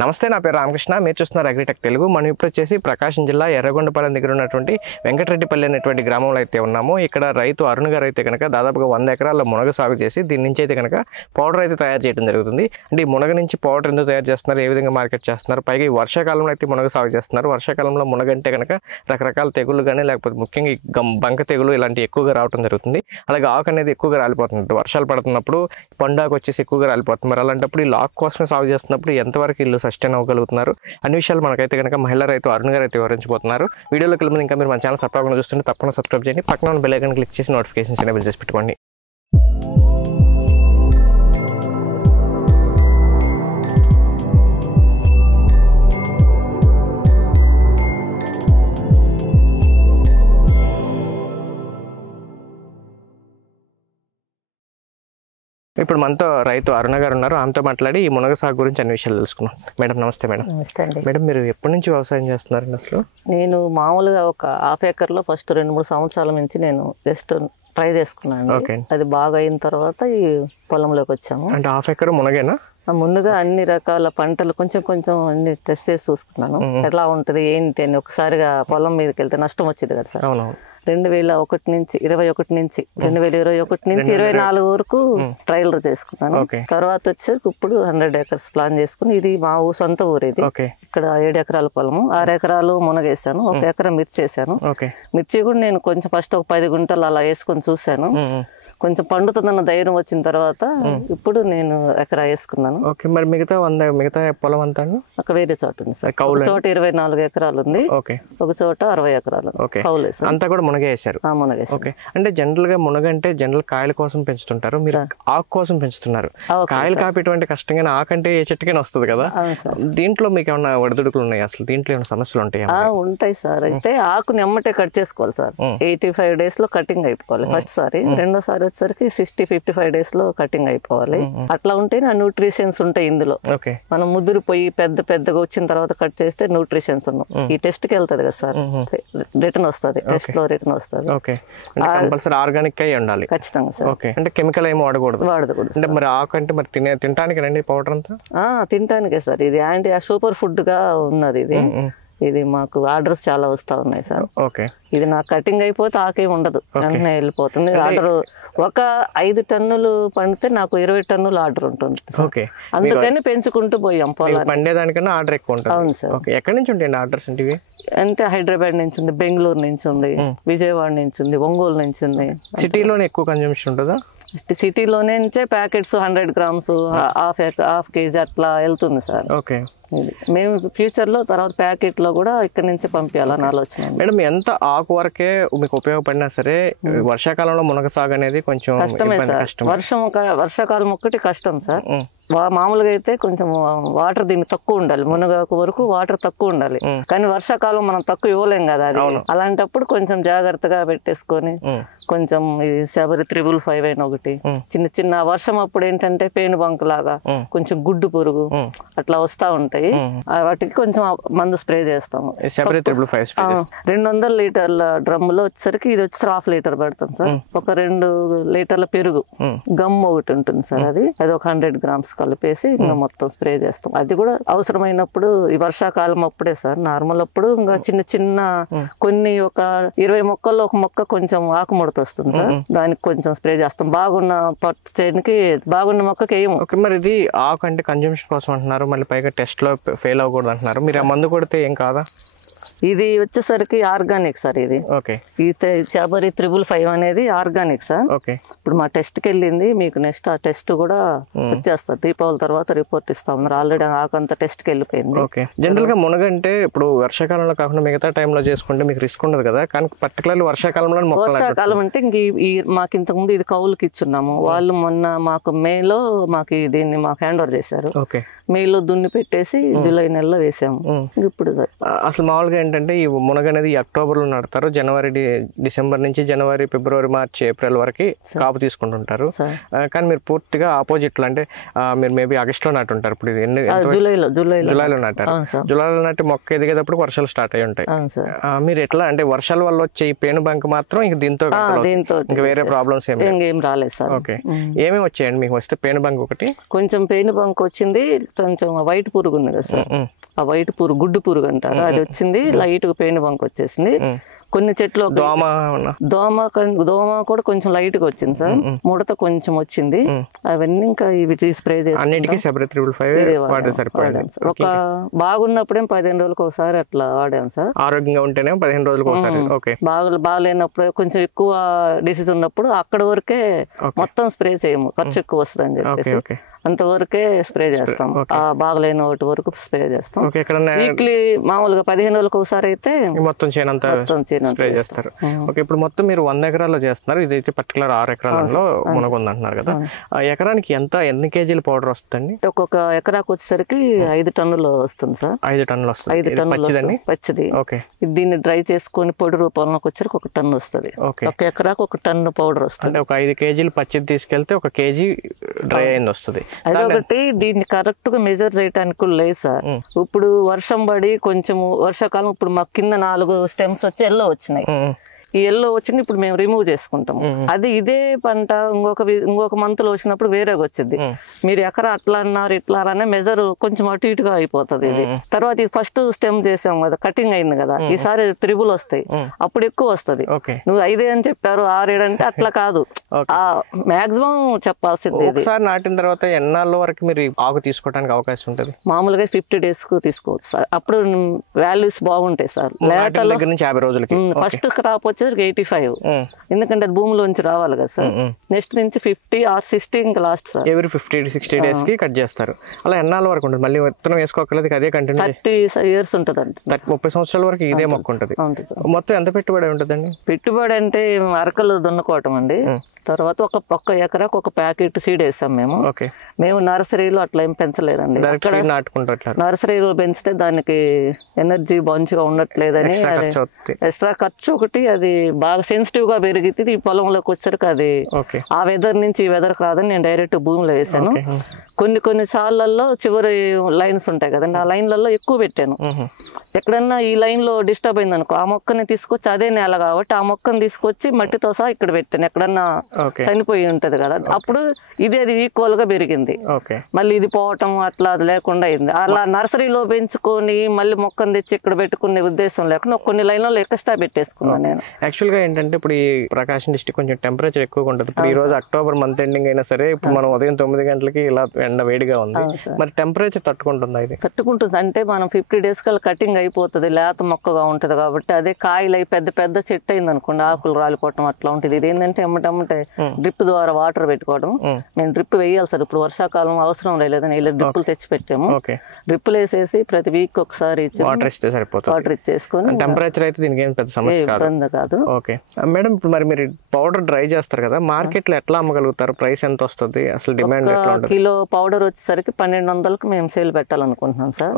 నమస్తే, నా పేరు రామకృష్ణ. మీరు చూస్తున్నారు అగ్రిటెక్ తెలుగు. మనం ఇప్పుడు వచ్చేసి ప్రకాశం జిల్లా ఎర్రగొండపాలెం దగ్గర ఉన్నటువంటి వెంకటరెడ్డిపల్లి అనేటువంటి గ్రామంలో అయితే ఉన్నాము. ఇక్కడ రైతు అరుణ్ గారు అయితే కనుక దాదాపుగా 100 ఎకరాల మునగ సాగు చేసి దీని నుంచి అయితే కనుక పౌడర్ అయితే తయారు చేయడం జరుగుతుంది. అంటే ఈ మునగ నుంచి పౌడర్ ఎందుకు తయారు చేస్తున్నారు, ఏ విధంగా మార్కెట్ చేస్తున్నారు, పైగా ఈ వర్షాకాలంలో అయితే మునగ సాగు చేస్తున్నారు. వర్షాకాలంలో మునగ అంటే కనుక రకరకాల తెగుళ్ళు కానీ లేకపోతే ముఖ్యంగా బంక తెగులు ఇలాంటి ఎక్కువగా రావడం జరుగుతుంది. అలాగే ఆకు అనేది ఎక్కువగా రాలిపోతుంది. వర్షాలు పడుతున్నప్పుడు పండాకు వచ్చేసి ఎక్కువగా రాలిపోతుంది. మరి అలాంటప్పుడు ఈ లాక్ కోసమే సాగు చేస్తున్నప్పుడు ఎంతవరకు ఇల్లు సస్టైన్ అవ్వగలుగుతున్నారు అన్ని విషయాలు మనకైతే కనుక మహిళా రైతు అరుణ్ గారు అయితే వివరించబోతున్నారు. వీడియోలోకి వెళ్ళి ఇంకా మీరు మన ఛానల్ సబ్స్క్రైబ్ చూస్తుంటే తప్పకుండా సబ్స్క్రైబ్ చేయండి. పక్కన ఉన్న బెల్ ఐకాన్ క్లిక్ చేసి నోటిఫికేషన్స్ ఎనేబుల్ చేసి పెట్టుకోండి. ఇప్పుడు మనతో రైతు అరుణ గారు ఉన్నారు. ఆమెతో మాట్లాడి ఈ మునగ సాగు గురించి అన్ని విషయాలు తెలుసుకున్నాం. మేడం నమస్తే. మేడం నమస్తే అండి. మేడం, మీరు ఎప్పటి నుంచి వ్యవసాయం చేస్తున్నారండి? అసలు నేను మామూలుగా ఒక హాఫ్ ఏకర్లో ఫస్ట్ 2-3 సంవత్సరాల నుంచి నేను జస్ట్ ట్రై చేసుకున్నాను. అది బాగా అయిన తర్వాత ఈ పొలంలోకి వచ్చాము. అంటే హాఫ్ ఎకర్ మునగేనా? ముందుగా అన్ని రకాల పంటలు కొంచెం కొంచెం అన్ని టెస్ట్ చేసి చూసుకున్నాను, ఎలా ఉంటది ఏంటి అని. ఒకసారిగా పొలం మీదకి వెళ్తే నష్టం వచ్చింది కదా సార్. 2021 నుంచి 2021 నుంచి 24 వరకు ట్రయల్ చేసుకున్నాను. తర్వాత వచ్చేసరికి ఇప్పుడు 100 acres ప్లాన్ చేసుకుని, ఇది మా సొంత ఊరు. ఇది ఇక్కడ 7 ఎకరాల పొలము, 6 ఎకరాలు మునగేసాను, 1 ఎకరం మిర్చి వేసాను. మిర్చి కూడా నేను కొంచెం ఫస్ట్ ఒక 10 గుంటలు అలా వేసుకొని చూసాను. కొంచెం పండుతుందన్న ధైర్యం వచ్చిన తర్వాత ఇప్పుడు నేను ఎకరా వేసుకున్నాను. మరి మిగతా పొలం అంతా అక్కడ వేరే చోట ఉంది సార్. ఒక చోట 24 ఎకరాలు ఉంది, ఒక చోట 60 ఎకరాలు కౌలు వేసాను. అంతా కూడా మునగ వేసారు? మునగేసారు. అంటే జనరల్ గా మునగ అంటే జనరల్ కాయల కోసం పెంచుతుంటారు, మీరు ఆకు కోసం పెంచుతున్నారు. కాయలు కాపేటువంటి కష్టంగా ఆకు అంటే ఏ చెట్టుకైనా వస్తుంది కదా. దీంట్లో మీకు ఏమైనా ఒడిదుడుకులు ఉన్నాయి? అసలు దీంట్లో ఏమైనా సమస్యలు ఉంటాయి? ఉంటాయి సార్. అయితే ఆకుని ఎమ్మటే కట్ చేసుకోవాలి సార్. 85 days లో కటింగ్ అయిపోవాలి ఫస్ట్ సారి. రెండోసారి వచ్చేసరికి 60-55 days లో కటింగ్ అయిపోవాలి. అట్లా ఉంటే న్యూట్రిషన్స్ ఉంటాయి ఇందులో. మనం ముదిరిపోయి పెద్దగా వచ్చిన తర్వాత కట్ చేస్తే న్యూట్రిషన్స్ ఉన్నాం. ఈ టెస్ట్ కి వెళ్తుంది కదా సార్, రిటర్న్ వస్తుంది, టెస్ట్ లో రిటర్న్ వస్తుంది. ఆర్గానిక్ అయి ఉండాలి ఖచ్చితంగా సార్. అంటే కెమికల్ ఏమో వాడకూడదు. అంటే మరి ఆకు అంటే మరి తినడానికి రండి పౌడర్ అంతా తినడానికే సార్. ఇది యాంటీ సూపర్ ఫుడ్ గా ఉన్నది. ఇది మాకు ఆర్డర్స్ చాలా వస్తా ఉన్నాయి సార్. ఇది నాకు కటింగ్ అయిపోతే ఆకే ఉండదు, వెంటనే వెళ్ళిపోతుంది. ఆర్డర్ ఒక 5 టన్నులు పండితే నాకు 20 టన్నులు ఆర్డర్ ఉంటుంది. అందుకని పెంచుకుంటూ పోయాం పొలాన్ని. పండేదానికన్నా ఆర్డర్ ఎక్కువ ఉంటుంది. అవును సార్. ఎక్కడి నుంచి ఉంటాయండి ఆర్డర్స్? అంటే హైదరాబాద్ నుంచి ఉంది, బెంగళూరు నుంచి ఉంది, విజయవాడ నుంచి ఉంది, ఒంగోలు నుంచి ఉంది. సిటీలోనే ఎక్కువ కన్జంప్షన్ ఉంటుందా? సిటీలోనే ప్యాకెట్స్ 100 grams, హాఫ్ కేజీ అట్లా వెళ్తుంది సార్. మేము ఫ్యూచర్ లో తర్వాత ప్యాకెట్ లో కూడా ఇక్కడ నుంచి పంపించాలని ఆలోచన. మేడం, ఎంత ఆకు వరకే మీకు ఉపయోగపడినా సరే వర్షాకాలంలో మునగ సాగు అనేది కొంచెం కష్టమే సార్. వర్షాకాలం ఒక్కటి కష్టం సార్. మామూలుగా అయితే కొంచెం వాటర్ దీనికి తక్కువ ఉండాలి, మునగాకు వరకు వాటర్ తక్కువ ఉండాలి. కానీ వర్షాకాలం మనం తక్కువ ఇవ్వలేం కదా అది. అలాంటప్పుడు కొంచెం జాగ్రత్తగా పెట్టేసుకొని కొంచెం ఇది శబరి 355 అయిన ఒకటి చిన్న వర్షం అప్పుడు ఏంటంటే పేను బంక్ లాగా కొంచెం గుడ్డు పురుగు అట్లా వస్తా ఉంటాయి. వాటికి కొంచెం మందు స్ప్రే చేస్తాము. 200 లీటర్ల డ్రమ్ లో వచ్చేసరికి ఇది వచ్చి 1/2 లీటర్ పెడతాం సార్. ఒక 2 లీటర్ల పెరుగు గమ్ ఒకటి ఉంటుంది సార్, అది ఒక 100 grams కలిపేసి ఇంకా మొత్తం స్ప్రే చేస్తాం. అది కూడా అవసరమైనప్పుడు ఈ వర్షాకాలం అప్పుడే సార్. నార్మల్ అప్పుడు ఇంకా చిన్న కొన్ని ఒక 20 మొక్కల్లో ఒక మొక్క కొంచెం ఆకుముడత వస్తుంది సార్, దానికి కొంచెం స్ప్రే చేస్తాం. బాగున్న పట్టు చేయడానికి బాగున్న మొక్కకి వేయము. మరి ఇది ఆకు అంటే కన్జంప్షన్ కోసం అంటున్నారు, మళ్ళీ పైగా టెస్ట్ లో ఫెయిల్ అవ్వకూడదు అంటున్నారు. మీరు ఆ మందు కొడితే ఏం కాదా? ఇది వచ్చేసరికి ఆర్గానిక్ సార్. ఇది ఈ శబరి 355 అనేది ఆర్గానిక్ సార్. ఇప్పుడు మా టెస్ట్ కి వెళ్ళింది, మీకు నెక్స్ట్ ఆ టెస్ట్ కూడా వచ్చేస్తారు. దీపావళి తర్వాత రిపోర్ట్ ఇస్తాం. ఆల్రెడీ ఆకంతా టెస్ట్ కి వెళ్ళిపోయింది. జనరల్ గా మునగంటే ఇప్పుడు వర్షాకాలంలో కాకుండా మిగతా టైంలో చేసుకుంటే మీకు రిస్క్ ఉండదు కదా, కానీ పర్టికులర్లీ వర్షాకాలం అంటే మాకు ఇంతకు ముందు ఇది కౌలుకి ఇచ్చున్నాము. వాళ్ళు మొన్న మాకు మేలో దీన్ని హ్యాండ్ ఓవర్ చేశారు. మేలో దున్ని పెట్టేసి జూలై నెలలో వేసాము. ఇప్పుడు అసలు మామూలుగా ఏంటంటే ఈ మునగ అనేది అక్టోబర్లో నాటుతారు, డిసెంబర్ నుంచి జనవరి, ఫిబ్రవరి, మార్చి, ఏప్రిల్ వరకు కాపు తీసుకుంటుంటారు. కానీ మీరు పూర్తిగా ఆపోజిట్లో అంటే మీరు మేబీ ఆగస్ట్లో నాటుంటారు. ఇప్పుడు ఇది జూలైలో నాటారు. జూలైలో నాటి మొక్క ఎదిగేటప్పుడు వర్షాలు స్టార్ట్ అయి ఉంటాయి. మీరు ఎట్లా అంటే వర్షాల వల్ల వచ్చే ఈ పేను బంక మాత్రం ఇంక దీంతో ఇంకా వేరే ప్రాబ్లమ్స్ ఏం రాలేదు సార్. ఓకే, ఏమేమి వచ్చాయండి మీకు వస్తే? పేను బంక ఒకటి, కొంచెం పేను బంక వచ్చింది, కొంచెం వైట్ పురుగు ఉంది కదా సార్, ఆ వైట్ పురుగు, గుడ్డు పురుగు అంటారు, అది వచ్చింది. లైట్ గా పేను బంక వచ్చేసింది. కొన్ని చెట్లు దోమ కూడా కొంచెం లైట్ గా వచ్చింది సార్. ముడత కొంచెం వచ్చింది. అవన్నీ ఇంకా ఇవి స్ప్రే ఒక బాగున్నప్పుడేం 15 రోజులకు ఒకసారి అట్లా వాడాం సార్. ఆరోగ్యంగా ఉంటేనే 15 రోజులకు ఒకసారి. బాగాలేనప్పుడు కొంచెం ఎక్కువ డిసీజ్ ఉన్నప్పుడు అక్కడ వరకే మొత్తం స్ప్రే చేయము, ఖర్చు ఎక్కువ వస్తుంది అని చెప్పేసి అంతవరకే స్ప్రే చేస్తాం. బాగలేని వాటి వరకు స్ప్రే చేస్తాం. వీక్లీ మామూలుగా 15 రోజులకు ఒకసారి అయితే మొత్తం స్ప్రే చేస్తారు. ఓకే, ఇప్పుడు మొత్తం మీరు 100 ఎకరాల్లో చేస్తున్నారు. ఇదైతే పర్టికులర్ 6 ఎకరాలలో మునగ అంటున్నారు కదా. ఎకరానికి ఎన్ని కేజీల పౌడర్ వస్తుందండి? ఒక్కొక్క ఎకరాకు వచ్చేసరికి 5 టన్నులు వస్తుంది సార్. 5 టన్నులు వస్తుంది. 5 టన్నులు పచ్చిది. ఓకే, దీన్ని డ్రై చేసుకొని పొడి రూపంలోకి వచ్చరికి 1 టన్ను వస్తుంది. ఒక ఎకరాకు 1 టన్ను పౌడర్ వస్తుంది. అంటే ఒక 5 కేజీలు పచ్చిది తీసుకెళ్తే 1 కేజీ డ్రై అయింది వస్తుంది. అదొకటి. దీన్ని కరెక్ట్ గా మెజర్ చేయడానికి లేదు సార్. ఇప్పుడు వర్షం పడి కొంచెము వర్షాకాలం, ఇప్పుడు మాకు కింద 4 స్టెమ్స్ వచ్చి ఎల్లో వచ్చినాయి. ఈ ఎల్లో వచ్చింది, ఇప్పుడు మేము రిమూవ్ చేసుకుంటాం. అది ఇదే పంట ఇంకొక మంత్ లో వచ్చినప్పుడు వేరేగా వచ్చింది. మీరు ఎకరా అట్లా అన్నారు ఇట్లా అనే మెజర్ కొంచెం అటు ఇటుగా అయిపోతుంది. ఇది తర్వాత ఇది ఫస్ట్ స్టెమ్ చేసాం కదా, కటింగ్ అయింది కదా, ఈసారి 3 వస్తాయి, అప్పుడు ఎక్కువ వస్తుంది. నువ్వు 5 అని చెప్పారు 6, 7 అంటే అట్లా కాదు, మాక్సిమం చెప్పాల్సింది. ఒకసారి నాటిన తర్వాత ఎన్నాళ్ళ వరకు మీరు ఆకు తీసుకోవడానికి అవకాశం ఉంటుంది? మామూలుగా 50 డేస్ కు తీసుకోవచ్చు సార్. అప్పుడు వాల్యూస్ బాగుంటాయి సార్. దగ్గర నుంచి 50 రోజులకి ఫస్ట్ క్రాప్ వచ్చి 85, ఎందుకంటే అది భూమిలోంచి రావాలి కదా సార్. నెక్స్ట్ నుంచి 50 or 60 ఇంకా లాస్ట్ సార్. ఎవరి 50-60 డేస్ కి కట్ చేస్తారు. అలా ఎన్నాళ్ళ వరకు ఉంటుంది? మళ్ళీ విత్తనం వేసుకోకలేదు, అదే కంటిన్యూ 30 years ఉంటుంది అంటే 30 సంవత్సరాల వరకు ఇదే మొక్క ఉంటుంది. మొత్తం ఎంత పెట్టుబడి ఉంటుందండి? పెట్టుబడి అంటే అరకలు దున్నుకోవటం అండి. తర్వాత ఒక్క ఎకరాకు 1 ప్యాకెట్ సీడ్ వేసాం మేము. మేము నర్సరీలో అట్లా ఏం పెంచలేదండి. నర్సరీలో పెంచితే దానికి ఎనర్జీ మంచిగా ఉండట్లేదని ఎక్స్ట్రా ఖర్చు ఒకటి. అది బాగా సెన్సిటివ్ గా పెరిగితే ఈ పొలంలోకి వచ్చరికి అది ఆ వెదర్ నుంచి ఈ వెదర్ రాదని నేను డైరెక్ట్ భూమిలో వేసాను. కొన్ని సార్లలో చివరి లైన్స్ ఉంటాయి కదండి, ఆ లైన్లలో ఎక్కువ పెట్టాను. ఎక్కడన్నా ఈ లైన్ లో డిస్టర్బ్ అయింది అనుకో, ఆ మొక్కని తీసుకొచ్చి, అదే నేల కాబట్టి ఆ మొక్కని తీసుకొచ్చి మట్టితో సహా ఇక్కడ పెట్టాను. ఎక్కడన్నా చనిపోయి ఉంటది కదా, అప్పుడు అది ఈక్వల్ గా పెరిగింది. మళ్ళీ ఇది పోవటం అట్లా అది లేకుండా అయింది. అలా నర్సరీలో పెంచుకొని మళ్ళీ మొక్కను తెచ్చి ఇక్కడ పెట్టుకునే ఉద్దేశం లేకుండా కొన్ని లైన్లలో ఎక్స్ట్రా పెట్టేసుకున్నాను నేను. యాక్చువల్ గా ఏంటంటే ఇప్పుడు ఈ ప్రకాశం డిస్ట్రిక్ట్ కొంచెం టెంపరేచర్ ఎక్కువగా ఉంటుంది. ఇప్పుడు ఈ రోజు అక్టోబర్ మంత్ ఎండింగ్ అయినా సరే, ఇప్పుడు మనం ఉదయం 9 గంటలకి ఇలా ఎండ వేడిగా ఉంది. మరి టెంపరేచర్ తట్టుకుంటుందా? ఇది తట్టుకుంటుంది. అంటే మనం 50 days కల్లా కటింగ్ అయిపోతుంది, లేత మొక్కగా ఉంటది కాబట్టి. అదే కాయలు అయి పెద్ద చెట్టు అయింది అనుకోండి, ఆకులు రాలిపోవటం అట్లా ఉంటుంది. ఇది ఏంటంటే ఎమ్మటమ్మటే డ్రిప్ ద్వారా వాటర్ పెట్టుకోవడం. మేము డ్రిప్ వేయాలి సార్. ఇప్పుడు వర్షాకాలం అవసరం లేదని ఇలా డ్రిప్పులు తెచ్చి పెట్టాము. డ్రిప్పులు వేసేసి ప్రతి వీక్ ఒకసారి వాటర్ ఇచ్చేసుకొని. టెంపరేచర్ అయితే దీనికి ఏం పెద్ద సమస్య కాదు. ఓకే మేడం, ఇప్పుడు మరి మీరు పౌడర్ డ్రై చేస్తారు కదా, మార్కెట్ లో ఎట్లా అమ్మగలుగుతారు? ప్రైస్ ఎంత వస్తుంది అసలు? డిమాండ్ కిలో పౌడర్ వచ్చేసరికి 1200కి మేము సేల్ పెట్టాలనుకుంటున్నాం సార్.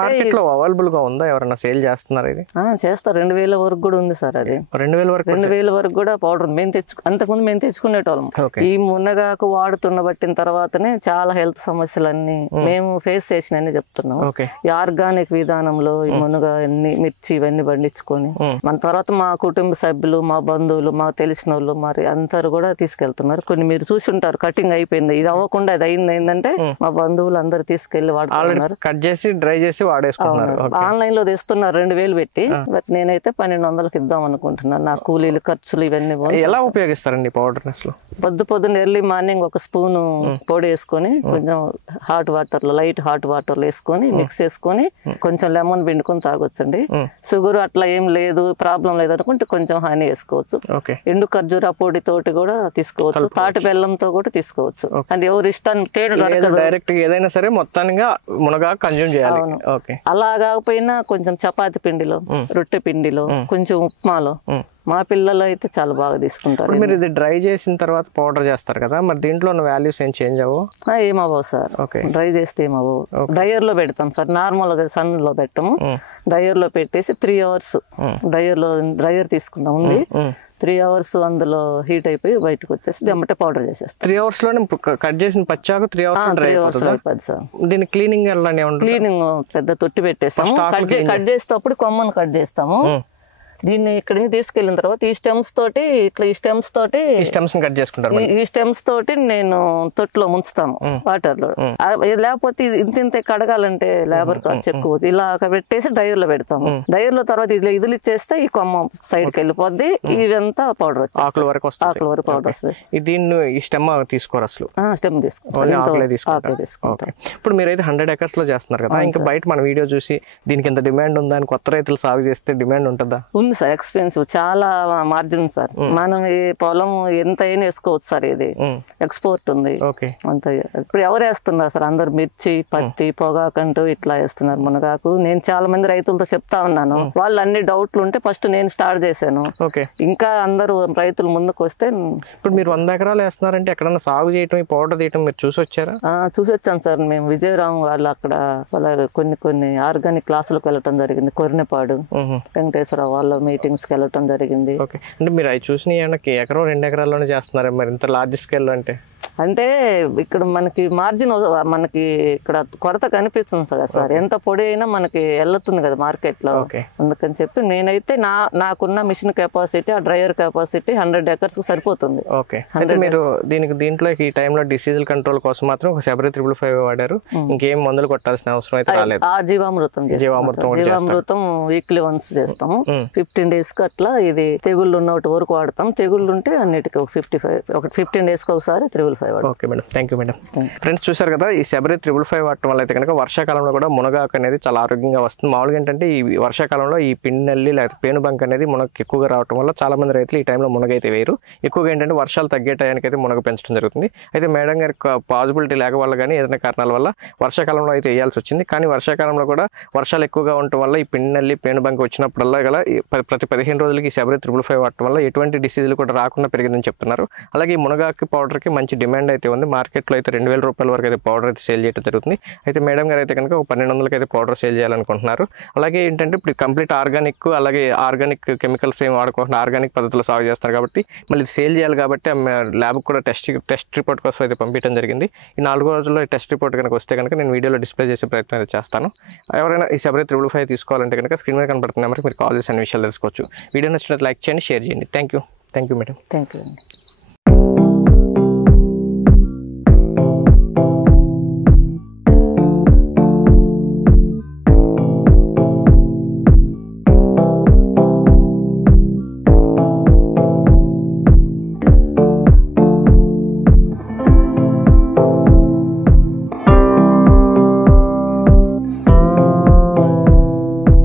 మార్కెట్ లో అవైలబుల్ గా ఉందా? ఎవరైనా సేల్ చేస్తున్నారు? ఇది చేస్తారు. 2000 వరకు కూడా ఉంది సార్. అది 2000 వరకు కూడా పౌడర్ ఉంది. అంతకుముందు మేము తెచ్చుకునేటోళ్ళం. ఈ మునగాకు వాడుతున్న బట్టిన తర్వాతనే చాలా హెల్త్ సమస్యలన్నీ మేము ఫేస్ చేసినని చెప్తున్నాం. ఈ ఆర్గానిక్ విధానంలో ఈ మునగ మిర్చి ఇవన్నీ పండించుకొని మన తర్వాత మా కుటుంబ సభ్యులు, మా బంధువులు, మా తెలిసిన వాళ్ళు మరి అందరు కూడా తీసుకెళ్తున్నారు. కొన్ని మీరు చూసి ఉంటారు, కటింగ్ అయిపోయింది, ఇది అవ్వకుండా అది అయింది ఏంటంటే మా బంధువులు అందరు తీసుకెళ్లి వాడుతున్నారు. కట్ చేసి డ్రై చేసి వాడేసుకున్నారు. ఆన్లైన్ లో తెస్తున్నారు 2000 పెట్టి. బట్ నేనైతే 1200కి ఇద్దాం అనుకుంటున్నాను. నా కూలీలు ఖర్చులు ఇవన్నీ. ఎలా ఉపయోగిస్తారండి పౌడర్? పొద్దున్న ఎర్లీ మార్నింగ్ 1 స్పూన్ పొడి వేసుకొని కొంచెం లైట్ హాట్ వాటర్ లో వేసుకొని మిక్స్ చేసుకొని కొంచెం లెమన్ పిండుకొని తాగొచ్చండి. షుగర్ అట్లా ఏం లేదు, ప్రాబ్లం లేదు అనుకో లేకుంటే కొంచెం హనీ వేసుకోవచ్చు. ఓకే. ఎండు ఖర్జూర పొడి తోటి కూడా తీసుకోవచ్చు, తాటి బెల్లంతో కూడా తీసుకోవచ్చు. అది ఎవరు ఇష్టాన్ని తేనె డైరెక్ట్ ఏదైనా సరే మొత్తానికి మునగాకు కన్జ్యూమ్ చేయాలి. ఓకే. అలా కాకపోయినా కొంచెం చపాతి పిండిలో, రొట్టె పిండిలో, కొంచెం ఉప్మాలో మా పిల్లలు అయితే చాలా బాగా తీసుకుంటారు. మీరు ఇది డ్రై చేసిన తర్వాత పౌడర్ చేస్తారు కదా, మరి దీంట్లో ఉన్న వాల్యూస్ ఏం చేంజ్ అవ్వవు? ఏమవ్వవు సార్. డ్రై చేస్తే ఏమవ్వవు. డ్రైయర్ లో పెడతాం సార్, నార్మల్ గా సన్ లో పెట్టము. డ్రైయర్ లో పెట్టేసి 3 hours డ్రైయర్ తీసుకుంటాం ఉంది. 3 hours అందులో హీట్ అయిపోయి బయటకు వచ్చేసి దమ్మటే పౌడర్ చేసేస్తాం. 3 hours లోనే కట్ చేసిన పచ్చాకు 3 hours డ్రై అయిపోతుంది సార్. దీని క్లీనింగ్ క్లీనింగ్ పెద్ద తొట్టి పెట్టేస్తాము. కట్ చేసేటప్పుడు కొమ్మను కట్ చేస్తాము. దీన్ని ఇక్కడ తీసుకెళ్లిన తర్వాత ఈ స్టెమ్స్ తోటి కట్ చేసుకుంటారు. ఈ స్టెమ్స్ తోటి నేను తొట్టులో ముంచుతాము వాటర్ లో. లేకపోతే ఇంత కడగాలంటే లేబర్ ఖర్చు ఎక్కువ. ఇలా పెట్టేసి డ్రైయర్ లో పెడతాము. డ్రైయర్ లో తర్వాత ఇదిలు ఇచ్చేస్తే ఈ కొమ్మ సైడ్ కి వెళ్ళిపోద్ది. ఇదంతా పౌడర్ ఆకుల వరకు పౌడర్ వస్తుంది. దీన్ని ఈ స్టెమ్ తీసుకోరు అసలు? స్టెమ్ తీసుకుంటాం. ఇప్పుడు మీరైతే 100 acres లో చేస్తున్నారు కదా, ఇంకా బయట మన వీడియో చూసి దీనికి ఎంత డిమాండ్ ఉందా అని కొత్త రైతులు సాగు చేస్తే డిమాండ్ ఉంటుందా? సార్ ఎక్స్పెన్సివ్, చాలా మార్జిన్ సార్. మనం ఈ పొలం ఎంత అయినా వేసుకోవచ్చు సార్. ఇది ఎక్స్పోర్ట్ ఉంది అంత. ఇప్పుడు ఎవరు వేస్తున్నారు సార్? అందరు మిర్చి, పత్తి, పొగాకంటూ ఇట్లా వేస్తున్నారు. మునగాకు నేను చాలా మంది రైతులతో చెప్తా ఉన్నాను. వాళ్ళు అన్ని డౌట్లు ఉంటే ఫస్ట్ నేను స్టార్ట్ చేశాను. ఇంకా అందరూ రైతులు ముందుకు వస్తే. ఇప్పుడు మీరు 100 ఎకరాలు వేస్తున్నారంటే ఎక్కడన్నా సాగు చేయటం, ఈ పౌడర్ తీయటం మీరు చూసి వచ్చారా? చూసి వచ్చాను సార్. మేము విజయరామ్ వాళ్ళు అక్కడ కొన్ని ఆర్గానిక్ క్లాసులకు వెళ్ళటం జరిగింది. కొరినపాడు వెంకటేశ్వరరావు వాళ్ళ మీటింగ్స్ కి వెళ్ళటం జరిగింది. అంటే మీరు అవి చూసిన ఎకరం 2 ఎకరాల్లోనే చేస్తున్నారా మరి ఇంత లార్జ్ స్కేల్ అంటే ఇక్కడ మనకి మార్జిన్, మనకి ఇక్కడ కొరత కనిపిస్తుంది కదా సార్. ఎంత పొడి అయినా మనకి వెళ్తుంది కదా మార్కెట్ లో. అందుకని చెప్పి నేనైతే నాకున్న మిషన్ కెపాసిటీ, ఆ డ్రైయర్ కెపాసిటీ 100 acres కు సరిపోతుంది. అంటే మీరు దీంట్లో ఈ టైంలో డిసీజుల కంట్రోల్ కోసం మాత్రం ఒక సెబరీ 355 వాడారు, ఇంకేం మందులు కొట్టాల్సిన అవసరం అయితే రాలేదు. ఆ జీవామృతం వీక్లీ వన్స్ చేస్తాము. 15 days కి అట్లా. ఇది తెగుళ్ళు ఉన్నటి వరకు వాడతాం. తెగుళ్ళు ఉంటే అన్నిటికీ 15 days కి ఒకసారి 355. Okay madam, thank you madam. Friends చూసారు కదా, ఈ సెబరీ 355 వాడటం వల్ల అయితే కనుక వర్షాకాలంలో కూడా మునగాకు అనేది చాలా ఆరోగ్యంగా వస్తుంది. మామూలుగా ఏంటంటే ఈ వర్షాకాలంలో ఈ పిండి లేకపోతే పేనుబంక అనేది మునగకు ఎక్కువగా రావడం వల్ల చాలా మంది రైతులు ఈ టైంలో మునగైతే వేయరు. ఎక్కువగా ఏంటంటే వర్షాలు తగ్గే టయానికి అయితే మునగ పెంచడం జరుగుతుంది. అయితే మేడం గారి పాసిబిలిటీ లేక వల్ల కానీ ఏదైనా కారణాల వల్ల వర్షాకాలంలో అయితే వేయాల్సి వచ్చింది. కానీ వర్షాకాలంలో కూడా వర్షాలు ఎక్కువగా ఉండటం వల్ల ఈ పిండి పేనుబంక వచ్చినప్పుడల్లా గల ప్రతి 15 రోజులకి ఈ సెబరీ 355 వాడటం వల్ల ఎటువంటి డిసీజులు కూడా రాకుండా పెరిగిందని చెప్తున్నారు. అలాగే ఈ మునగాకు పౌడర్కి మంచి డిమాండ్ అయితే ఉంది. మార్కెట్లో అయితే 2000 రూపాయల వరకు అయితే పౌడర్ అయితే సేల్ చేయడం జరుగుతుంది. అయితే మేడం గారు అయితే కనుక 1200కి అయితే పౌడర్ సేల్ చేయాలనుకుంటున్నారు. అలాగే ఏంటంటే ఇప్పుడు కంప్లీట్ ఆర్గానిక్, అలాగే ఆర్గానిక్ కెమికల్స్ ఏం వాడుకోకుండా ఆర్గానిక్ పద్ధతిలో సాగు చేస్తారు కాబట్టి మళ్ళీ సేల్ చేయాలి కాబట్టి ల్యాబ్కి కూడా టెస్ట్ రిపోర్ట్ కోసం అయితే పంపించడం జరిగింది. ఈ 4 రోజుల్లో టెస్ట్ రిపోర్ట్ కనుక వస్తే కనుక నేను వీడియోలో డిస్ప్లే చేసే ప్రయత్నం అయితే చేస్తాను. ఎవరైనా ఈ సెబరీ 355 తీసుకోవాలంటే కనుక స్క్రీన్ మీద కనబడుతున్న నెంబర్కి మీరు కాల్ చేసి అన్ని విషయాలు తెలుసుకోవచ్చు. వీడియో నచ్చినట్లయితే లైక్ చేయండి, షేర్ చేయండి. Thank you madam. Thank you.